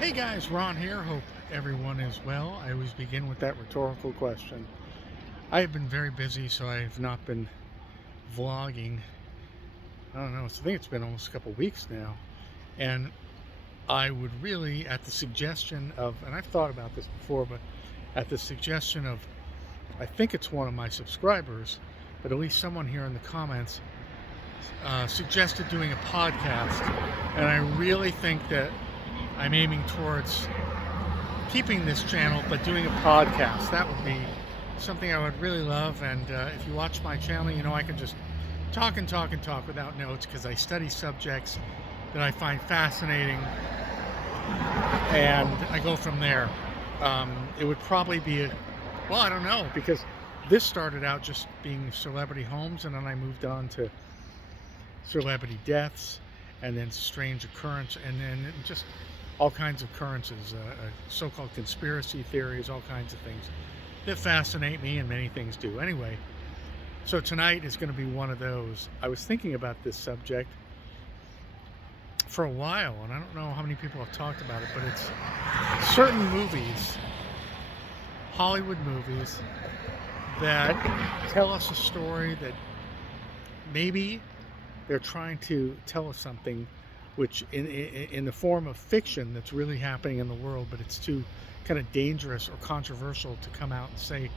Hey guys, Ron here. Hope everyone is well. I always begin with that rhetorical question. I have been very busy, so I have not been vlogging. I don't know, I think it's been almost a couple weeks now. And I would really, at the suggestion of, and I've thought about this before, but at the suggestion of, I think it's one of my subscribers, but at least someone here in the comments suggested doing a podcast. And I really think that I'm aiming towards keeping this channel, but doing a podcast. That would be something I would really love. And if you watch my channel, you know I can just talk and talk and talk without notes because I study subjects that I find fascinating, and I go from there. It would probably be well, I don't know, because this started out just being celebrity homes, and then I moved on to celebrity deaths, and then strange occurrence, and then just all kinds of occurrences, so-called conspiracy theories, all kinds of things that fascinate me, and many things do. Anyway, so tonight is going to be one of those. I was thinking about this subject for a while, and I don't know how many people have talked about it, but it's certain movies, Hollywood movies, that tell us a story that maybe they're trying to tell us something which in the form of fiction that's really happening in the world, but it's too kind of dangerous or controversial to come out and say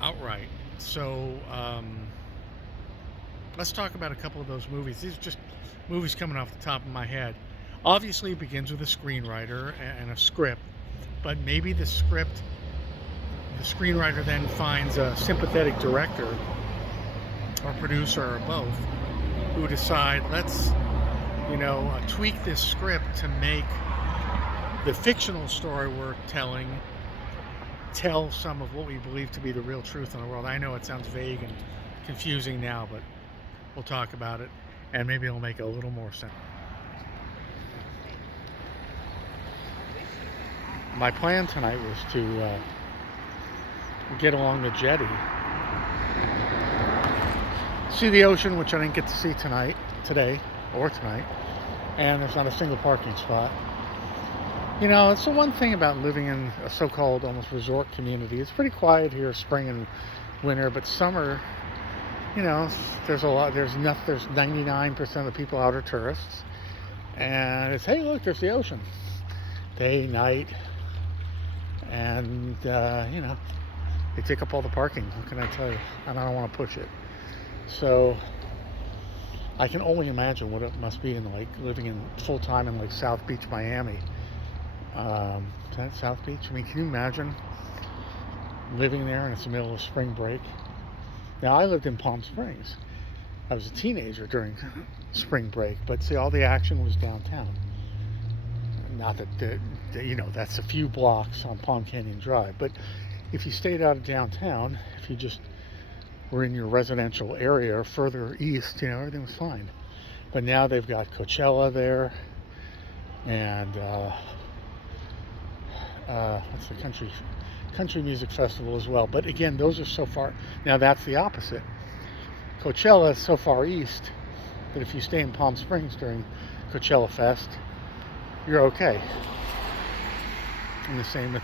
outright. So let's talk about a couple of those movies. These are just movies coming off the top of my head. Obviously it begins with a screenwriter and a script, but maybe the screenwriter then finds a sympathetic director or producer or both who decide, let's tweak this script to make the fictional story we're telling tell some of what we believe to be the real truth in the world. I know it sounds vague and confusing now, but we'll talk about it, and maybe it'll make a little more sense. My plan tonight was to get along the jetty, see the ocean, which I didn't get to see tonight, and there's not a single parking spot. You know, it's the one thing about living in a so-called almost resort community. It's pretty quiet here, spring and winter, but summer, there's 99% of the people out are tourists, and it's, hey, look, there's the ocean, day, night, and they take up all the parking. What can I tell you? And I don't want to push it. So I can only imagine what it must be like living in full-time in like South Beach, Miami. Is that South Beach? I mean, can you imagine living there and it's the middle of spring break? Now, I lived in Palm Springs. I was a teenager during spring break, but see, all the action was downtown. Not that, that's a few blocks on Palm Canyon Drive, but if you stayed out of downtown, if you just were in your residential area or further east, everything was fine. But now they've got Coachella there, and what's the country music festival as well. But again, those are so far. Now that's the opposite. Coachella is so far east that if you stay in Palm Springs during Coachella Fest, you're okay. And the same with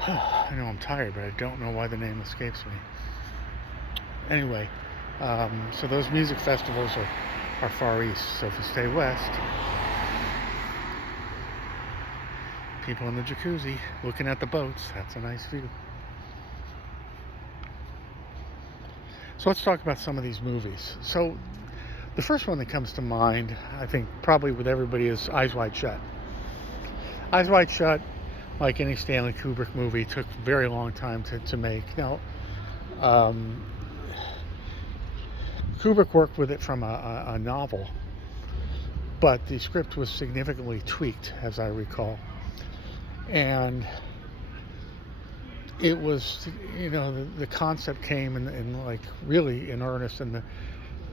I know I'm tired, but I don't know why the name escapes me. Anyway, so those music festivals are far east. So if you stay west, people in the jacuzzi looking at the boats, that's a nice view. So let's talk about some of these movies. So the first one that comes to mind, I think probably with everybody, is Eyes Wide Shut. Eyes Wide Shut, like any Stanley Kubrick movie, took a very long time to make. Now, Kubrick worked with it from a novel, but the script was significantly tweaked, as I recall. And it was, the concept came in like really in earnest in the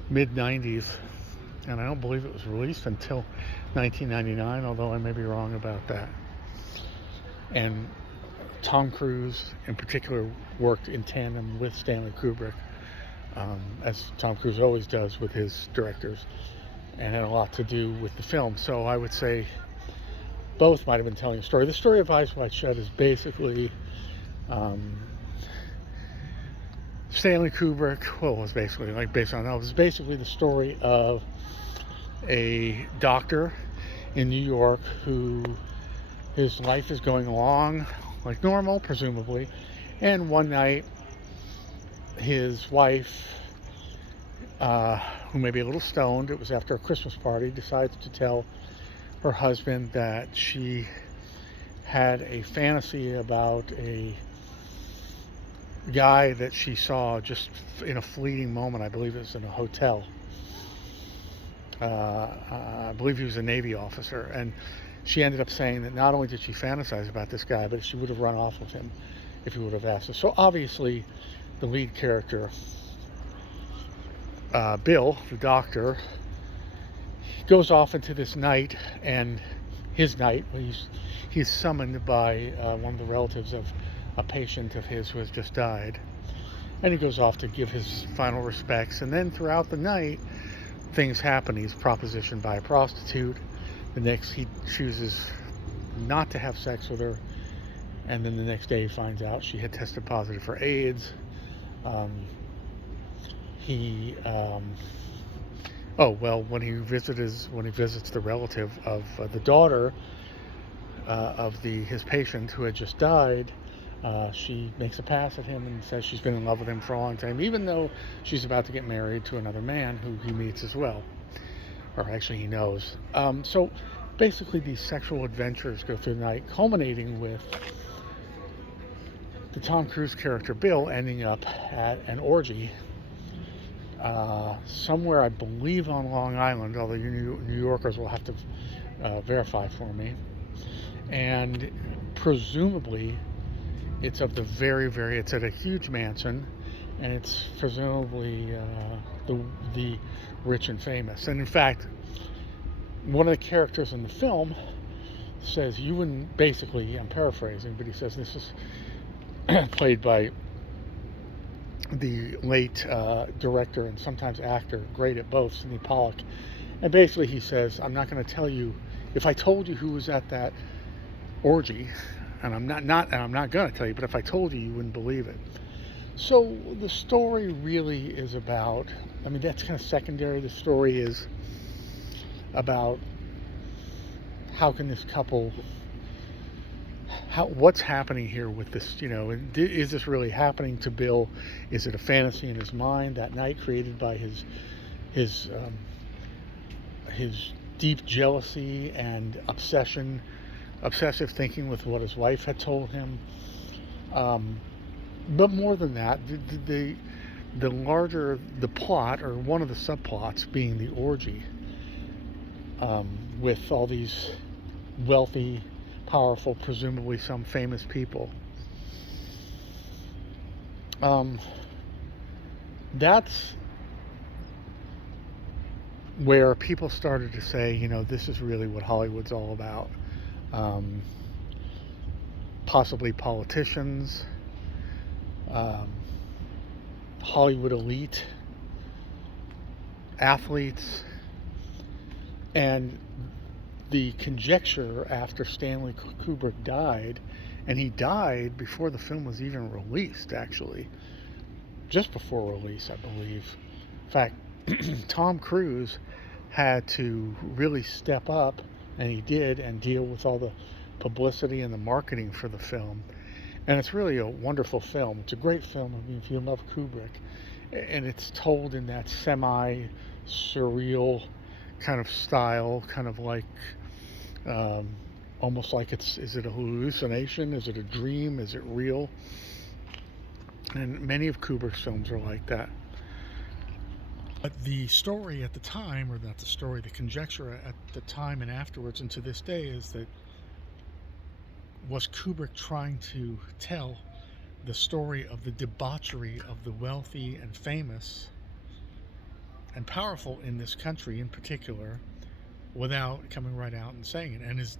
mid-90s, and I don't believe it was released until 1999, although I may be wrong about that. And Tom Cruise in particular worked in tandem with Stanley Kubrick, as Tom Cruise always does with his directors. and had a lot to do with the film. So I would say both might have been telling a story. The story of Eyes Wide Shut is basically um, Stanley Kubrick. Well, it was basically like based on that. It was basically the story of a doctor in New York who his life is going along like normal, presumably, and one night his wife, who may be a little stoned, it was after a Christmas party, decides to tell her husband that she had a fantasy about a guy that she saw just in a fleeting moment. I believe it was in a hotel. I believe he was a Navy officer, and she ended up saying that not only did she fantasize about this guy, but she would have run off with him if he would have asked her. So obviously, the lead character, Bill, the doctor, goes off into this night, and his night, he's summoned by one of the relatives of a patient of his who has just died, and he goes off to give his final respects. And then throughout the night, things happen. He's propositioned by a prostitute. The next, he chooses not to have sex with her, and then the next day he finds out she had tested positive for AIDS. Oh well, when he visits the relative of the daughter of his patient who had just died, she makes a pass at him and says she's been in love with him for a long time, even though she's about to get married to another man who he meets as well, or actually he knows. So basically, these sexual adventures go through the night, culminating with the Tom Cruise character Bill ending up at an orgy somewhere, I believe, on Long Island, although you New Yorkers will have to verify for me. And presumably, it's of the it's at a huge mansion, and it's presumably the rich and famous. And in fact, one of the characters in the film says, you wouldn't, basically, I'm paraphrasing, but he says this is played by the late director and sometimes actor, great at both, Sidney Pollack. And basically he says, I'm not going to tell you, if I told you who was at that orgy, and I'm not going to tell you, but if I told you, you wouldn't believe it. So the story really is about, I mean, that's kind of secondary. The story is about how can this couple, what's happening here with this, is this really happening to Bill? Is it a fantasy in his mind that night created by his deep jealousy and obsessive thinking with what his wife had told him? But more than that, the larger the plot, or one of the subplots, being the orgy, with all these wealthy, powerful, presumably some famous people. That's where people started to say, this is really what Hollywood's all about. Possibly politicians, Hollywood elite, athletes, and the conjecture after Stanley Kubrick died, and he died before the film was even released, actually, just before release, I believe. In fact, Tom Cruise had to really step up, and he did, and deal with all the publicity and the marketing for the film. And it's really a wonderful film. It's a great film. I mean, if you love Kubrick, and it's told in that semi-surreal kind of style, kind of like almost like is it a hallucination? Is it a dream? Is it real? And many of Kubrick's films are like that. But the story at the time, or not the story, the conjecture at the time and afterwards and to this day, is that was Kubrick trying to tell the story of the debauchery of the wealthy and famous and powerful in this country in particular, without coming right out and saying it? And is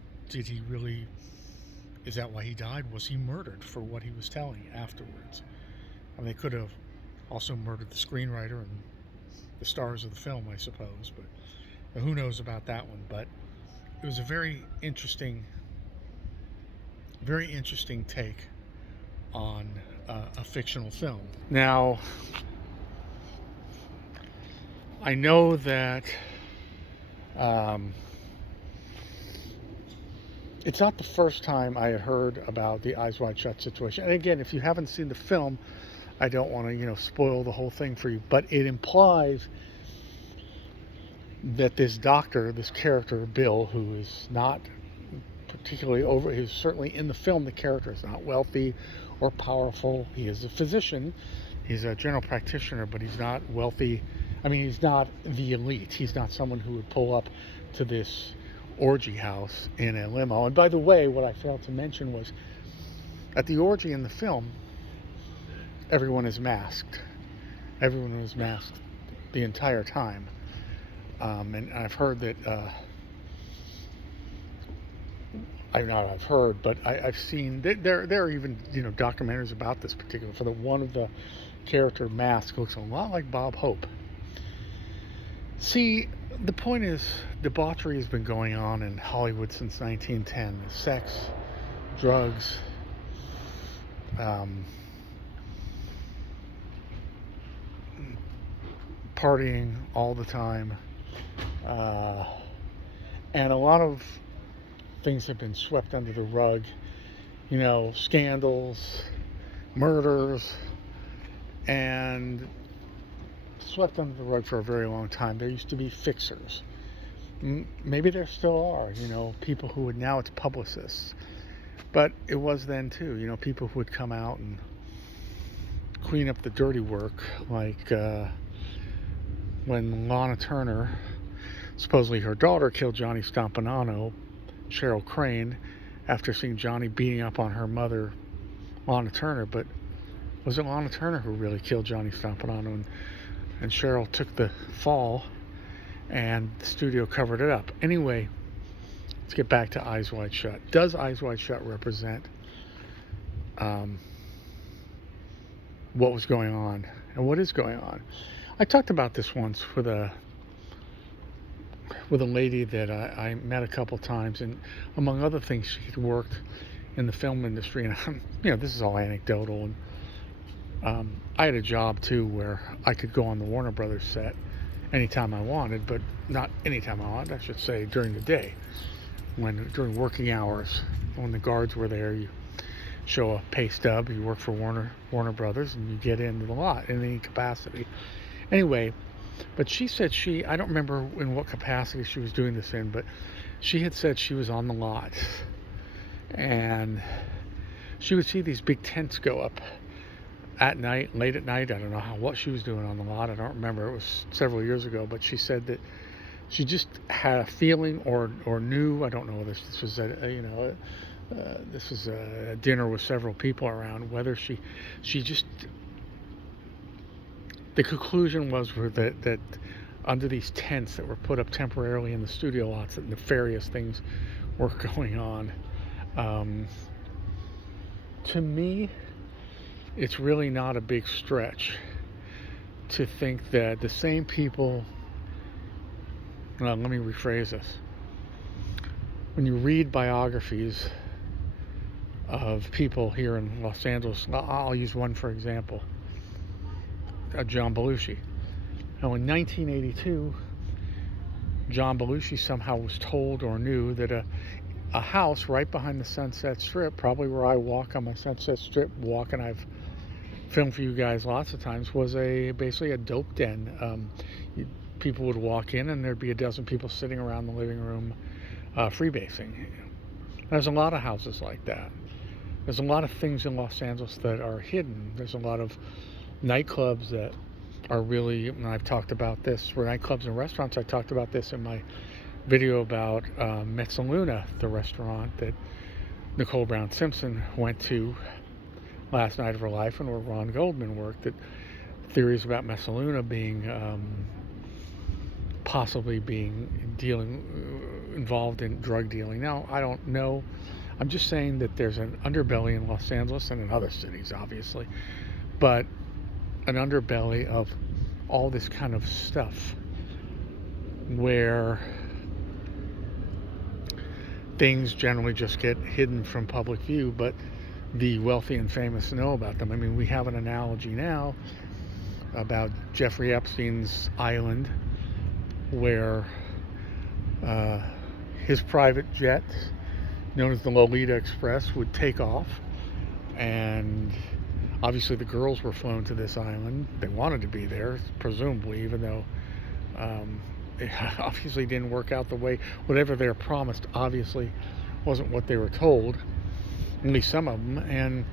that why he died? Was he murdered for what he was telling afterwards? I mean, they could have also murdered the screenwriter and the stars of the film, I suppose, but Who knows about that one? But it was a very interesting take on a fictional film. Now, I know that it's not the first time I had heard about the Eyes Wide Shut situation. And again, if you haven't seen the film, I don't want to, spoil the whole thing for you. But it implies that this doctor, this character, Bill, who is not particularly he's certainly in the film, the character is not wealthy or powerful. He is a physician. He's a general practitioner, but he's not wealthy. I mean, he's not the elite. He's not someone who would pull up to this orgy house in a limo. And by the way, what I failed to mention was at the orgy in the film, everyone is masked. Everyone was masked the entire time. And I've heard that, I've heard, but I've seen, there are even, documentaries about this particular, for the one of the character mask looks a lot like Bob Hope. See, the point is, debauchery has been going on in Hollywood since 1910. Sex, drugs, partying all the time, and a lot of things have been swept under the rug. Scandals, murders, and swept under the rug for a very long time. There used to be fixers. Maybe there still are, people who would, now it's publicists. But it was then too, people who would come out and clean up the dirty work, like when Lana Turner, supposedly her daughter, killed Johnny Stompano, Cheryl Crane, after seeing Johnny beating up on her mother, Lana Turner. But was it Lana Turner who really killed Johnny Stompano? And Cheryl took the fall, and the studio covered it up. Anyway, let's get back to Eyes Wide Shut. Does Eyes Wide Shut represent what was going on and what is going on? I talked about this once with a lady that I met a couple times, and among other things, she'd worked in the film industry. And this is all anecdotal. And I had a job too where I could go on the Warner Brothers set anytime I wanted, but not anytime I wanted, I should say, during the day, during working hours, when the guards were there. You show a pay stub, you work for Warner Brothers, and you get into the lot in any capacity. Anyway, but she said I don't remember in what capacity she was doing this in, but she had said she was on the lot, and she would see these big tents go up at night, late at night. I don't know what she was doing on the lot. I don't remember. It was several years ago, but she said that she just had a feeling or knew. I don't know whether this was this was a dinner with several people around. Whether she just, the conclusion was that under these tents that were put up temporarily in the studio lots, that nefarious things were going on. To me, it's really not a big stretch to think that the same people, let me rephrase this. When you read biographies of people here in Los Angeles, I'll use one for example, John Belushi. Now in 1982, John Belushi somehow was told or knew that a house right behind the Sunset Strip, probably where I walk on my Sunset Strip walk, and I've filmed for you guys lots of times, was basically a dope den. People would walk in and there'd be a dozen people sitting around the living room freebasing. There's a lot of houses like that. There's a lot of things in Los Angeles that are hidden. There's a lot of nightclubs that are really, and I've talked about this, for nightclubs and restaurants. I talked about this in my video about Mezzaluna, the restaurant that Nicole Brown Simpson went to last night of her life, and where Ron Goldman worked. That theories about Mezzaluna being possibly involved in drug dealing. Now, I don't know. I'm just saying that there's an underbelly in Los Angeles and in other cities, obviously, but an underbelly of all this kind of stuff where things generally just get hidden from public view, but the wealthy and famous know about them. I mean, we have an analogy now about Jeffrey Epstein's island, where his private jet, known as the Lolita Express, would take off, and obviously the girls were flown to this island. They wanted to be there, presumably, even though it obviously didn't work out the way, whatever they were promised obviously wasn't what they were told, at least some of them. And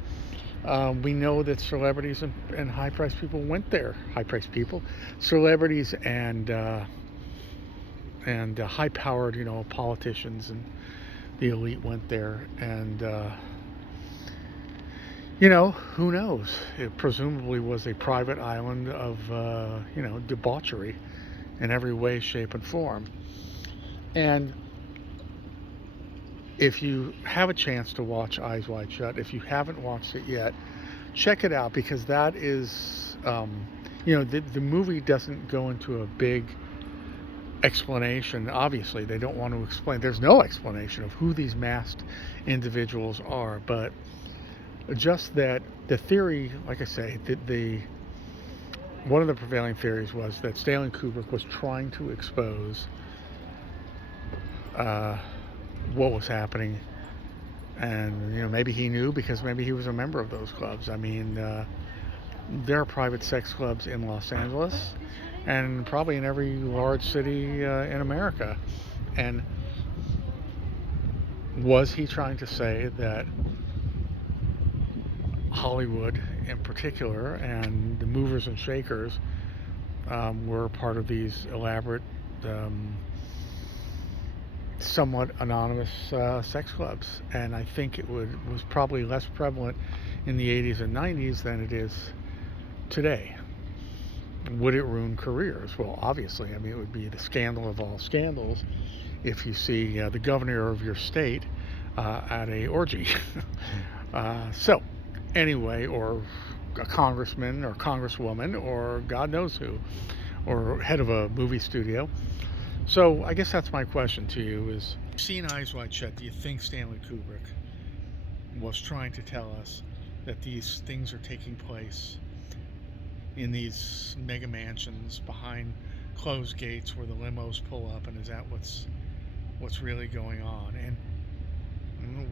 we know that celebrities and high-priced people went there. High-priced people, celebrities, and high-powered, politicians and the elite went there. And who knows? It presumably was a private island of debauchery in every way, shape, and form. And if you have a chance to watch Eyes Wide Shut, if you haven't watched it yet, check it out, because that is, the movie doesn't go into a big explanation. Obviously, they don't want to explain. There's no explanation of who these masked individuals are, but just that the theory, like I say, one of the prevailing theories was that Stanley Kubrick was trying to expose what was happening, and maybe he knew, because maybe he was a member of those clubs. I mean, there are private sex clubs in Los Angeles, and probably in every large city in America. And was he trying to say that Hollywood in particular, and the movers and shakers, were part of these elaborate, somewhat anonymous sex clubs? And I think it was probably less prevalent in the 80s and 90s than it is today. Would it ruin careers? Well, obviously. I mean, it would be the scandal of all scandals if you see the governor of your state at a orgy. So anyway, or a congressman or congresswoman or God knows who, or head of a movie studio. So I guess that's my question to you is, seeing Eyes Wide Shut, do you think Stanley Kubrick was trying to tell us that these things are taking place in these mega mansions behind closed gates where the limos pull up, and is that what's really going on? And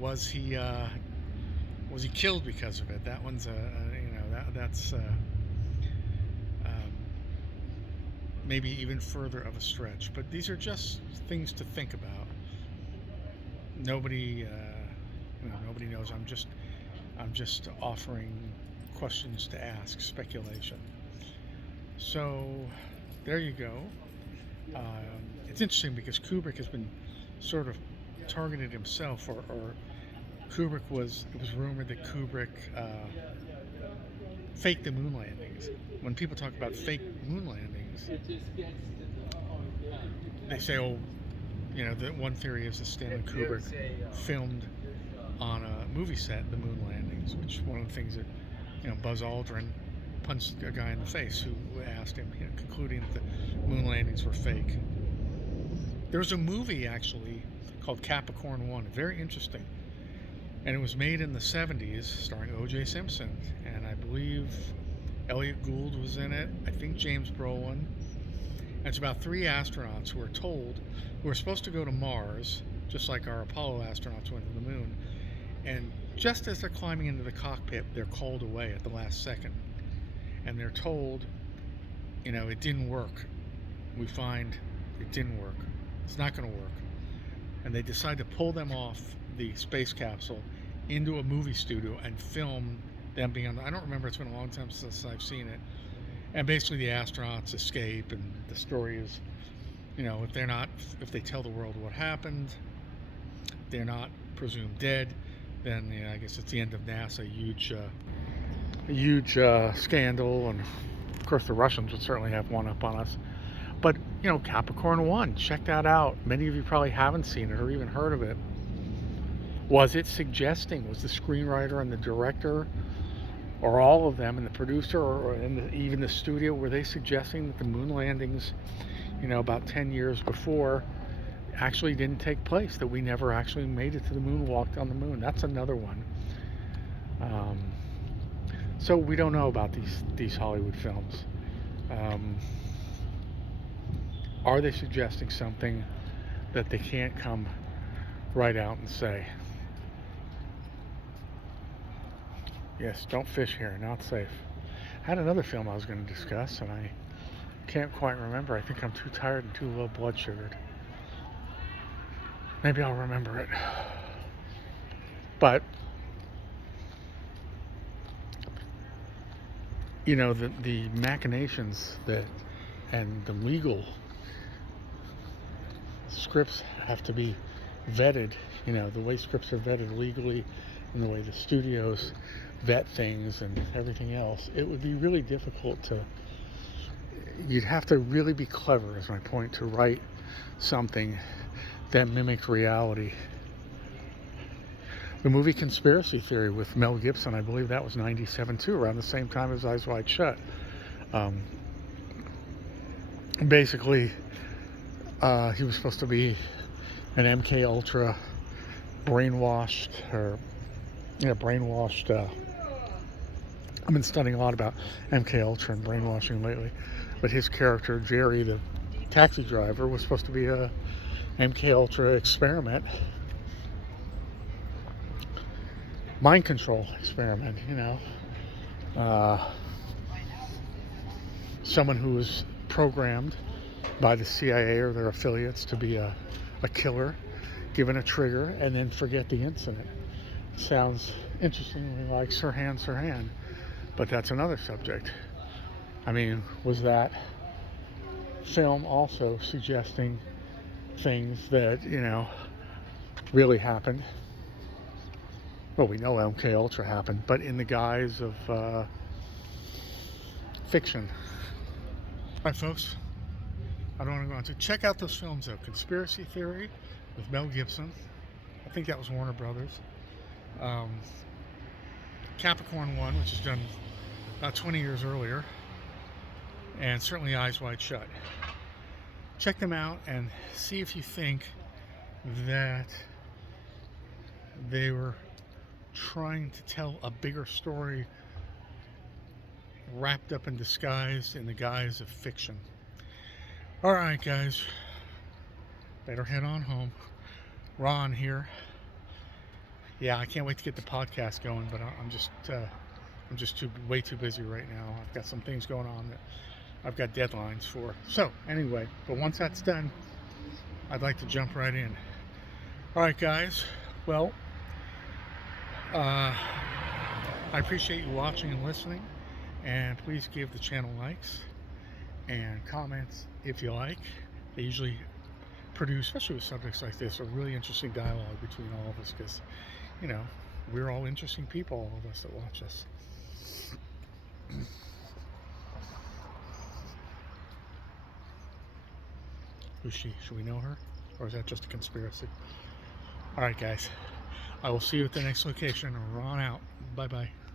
was he killed because of it? That one's that's maybe even further of a stretch. But these are just things to think about. Nobody knows. I'm just offering questions to ask, speculation. So there you go. It's interesting because Kubrick has been sort of targeted himself, or it was rumored that Kubrick faked the moon landings. When people talk about fake moon landings, they say, the one theory is that Stanley Kubrick filmed on a movie set the moon landings, which is one of the things that Buzz Aldrin punched a guy in the face who asked him, concluding that the moon landings were fake. There was a movie actually called Capricorn 1, very interesting, and it was made in the 70s, starring O.J. Simpson, and I believe Elliot Gould was in it. I think James Brolin. And it's about 3 astronauts who are supposed to go to Mars, just like our Apollo astronauts went to the moon. And just as they're climbing into the cockpit, they're called away at the last second. And they're told, it didn't work. We find it didn't work. It's not going to work. And they decide to pull them off the space capsule into a movie studio and film them being on I don't remember, it's been a long time since I've seen it. And basically the astronauts escape, and the story is, if they tell the world what happened, they're not presumed dead, then I guess it's the end of NASA. A huge scandal, and of course the Russians would certainly have one up on us. But Capricorn 1, check that out. Many of you probably haven't seen it or even heard of it. Was it suggesting, was the screenwriter and the director, or all of them, and the producer, or even the studio, were they suggesting that the moon landings about 10 years before actually didn't take place, that we never actually made it to the moon, walked on the moon. That's another one. So we don't know about these Hollywood films. Are they suggesting something that they can't come right out and say? Yes, don't fish here, not safe. I had another film I was going to discuss, and I can't quite remember. I think I'm too tired and too low blood sugared. Maybe I'll remember it. But the machinations that and the legal scripts have to be vetted. The way scripts are vetted legally, and the way the studios vet things and everything else, it would be really difficult to. You'd have to really be clever, is my point, to write something that mimicked reality. The movie Conspiracy Theory with Mel Gibson, I believe that was 97 too, around the same time as Eyes Wide Shut. Basically, he was supposed to be an MK Ultra brainwashed. I've been studying a lot about MK Ultra and brainwashing lately, but his character Jerry, the taxi driver, was supposed to be a MK Ultra experiment, mind control experiment. Someone who was programmed by the CIA or their affiliates to be a killer, given a trigger, and then forget the incident. Sounds interestingly like Sirhan, but that's another subject. I mean, was that film also suggesting things that really happened? Well, we know MK Ultra happened, but in the guise of fiction. All right, folks, I don't want to go on to check out those films though. Conspiracy Theory with Mel Gibson. I think that was Warner Brothers. Capricorn 1, which was done about 20 years earlier, and certainly Eyes Wide Shut. Check them out and see if you think that they were trying to tell a bigger story wrapped up in disguise in the guise of fiction. All right, guys, better head on home. Ron here. Yeah, I can't wait to get the podcast going, but I'm just way too busy right now. I've got some things going on that I've got deadlines for. So anyway, but once that's done, I'd like to jump right in. All right, guys. Well, I appreciate you watching and listening, and please give the channel likes and comments if you like. They usually produce, especially with subjects like this, a really interesting dialogue between all of us, because we're all interesting people, all of us that watch us. Who's she? Should we know her? Or is that just a conspiracy? Alright, guys. I will see you at the next location. Ron out. Bye-bye.